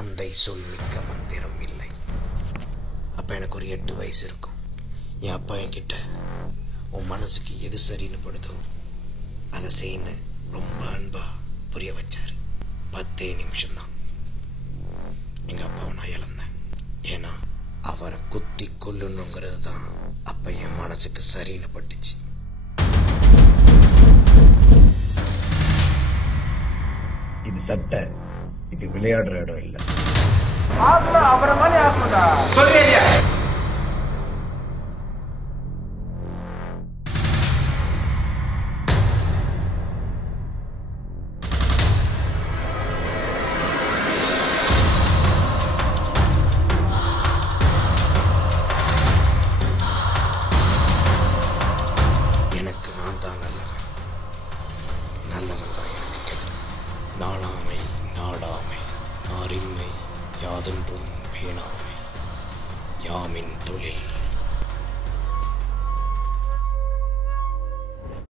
தந்தை சொல் மிக்க மந்திரம் இல்லை. அப்போ எனக்கு ஒரு 8 வயசு இருக்கும். என் அப்பா என்கிட்ட உன் மனசுக்கு எது சரின்னு படுதோ அதை செய்யன்னு ரொம்ப அன்பா புரிய வச்சாரு. 10 நிமிஷம்தான் எங்கள் அப்பாவை நான் இழந்தேன். ஏன்னா அவரை குத்தி கொல்லணுங்கிறது தான் அப்போ என் மனசுக்கு சரின்னு பட்டுச்சு. இது சட்டை, இது விளையாடுற இடம் இல்ல. அவரை மாதிரி ஆகணும்டா சொல்றியா? எனக்கு நான் தான் நல்லவன், நல்லவன் தான் எனக்கு கெட்டவன். நாளாமை நாடாமை நாரின்மை யாதென்றும் பேணாமை யாமின் தொழில்